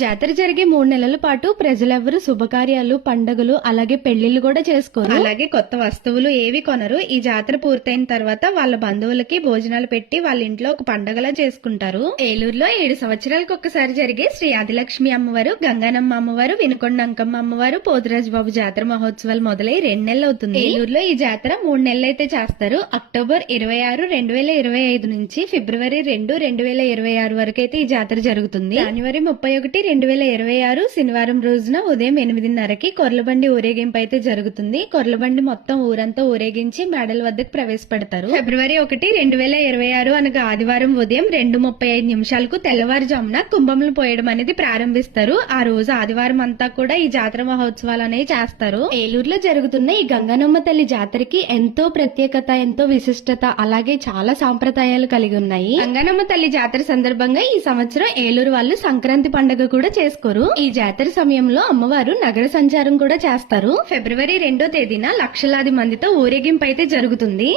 జాతర జరిగే 3 నెలల పాటు ప్రజలెవ్వరూ శుభకార్యాలు, పండుగలు అలాగే పెళ్లిళ్లు కూడా చేసుకోరు. అలాగే కొత్త వస్తువులు ఏవి కొనరు. ఈ జాతర పూర్తయిన తర్వాత వాళ్ళ బంధువులకి భోజనాలు పెట్టి వాళ్ళ ఇంట్లో ఒక పండగలా చేసుకుంటారు. ఏలూరులో 7 సంవత్సరాలకు ఒక్కసారి జరిగే శ్రీ ఆదిలక్ష్మి అమ్మవారు, గంగానమ్మ అమ్మవారు, వినుకొండ అంకమ్మ అమ్మవారు, పోతురాజుబాబు జాతర మహోత్సవాలు మొదలై 2 నెలలు అవుతుంది. ఏలూరులో ఈ జాతర 3 నెలలు అయితే చేస్తారు. అక్టోబర్ 26, 2025 నుంచి ఫిబ్రవరి 2, 2026 వరకు అయితే ఈ జాతర జరుగుతుంది. జనవరి 31, 2026 శనివారం రోజున ఉదయం 8:30కి కొర్లబండి ఊరేగింపు అయితే జరుగుతుంది. కొర్లబండి మొత్తం ఊరంతా ఊరేగించి మేడల వద్దకు ప్రవేశపెడతారు. ఫిబ్రవరి 1, 2026 అనగా ఆదివారం ఉదయం 2:35 తెల్లవారుజామున కుంభములు పోయడం అనేది ప్రారంభిస్తారు. ఆ రోజు ఆదివారం అంతా కూడా ఈ జాతర మహోత్సవాలు అనేవి చేస్తారు. ఏలూరులో జరుగుతున్న ఈ గంగానమ్మ తల్లి జాతరకి ఎంతో ప్రత్యేకత, ఎంతో విశిష్టత, అలాగే చాలా సాంప్రదాయాలు కలిగి ఉన్నాయి. గంగానమ్మ తల్లి జాతర సందర్భంగా ఈ సంవత్సరం ఏలూరు వాళ్ళు సంక్రాంతి పండుగ కూడా చేసుకోరు. ఈ జాతర సమయంలో అమ్మవారు నగర సంచారం కూడా చేస్తారు. ఫిబ్రవరి 2వ తేదీన లక్షలాది మందితో ఊరేగింపు అయితే జరుగుతుంది.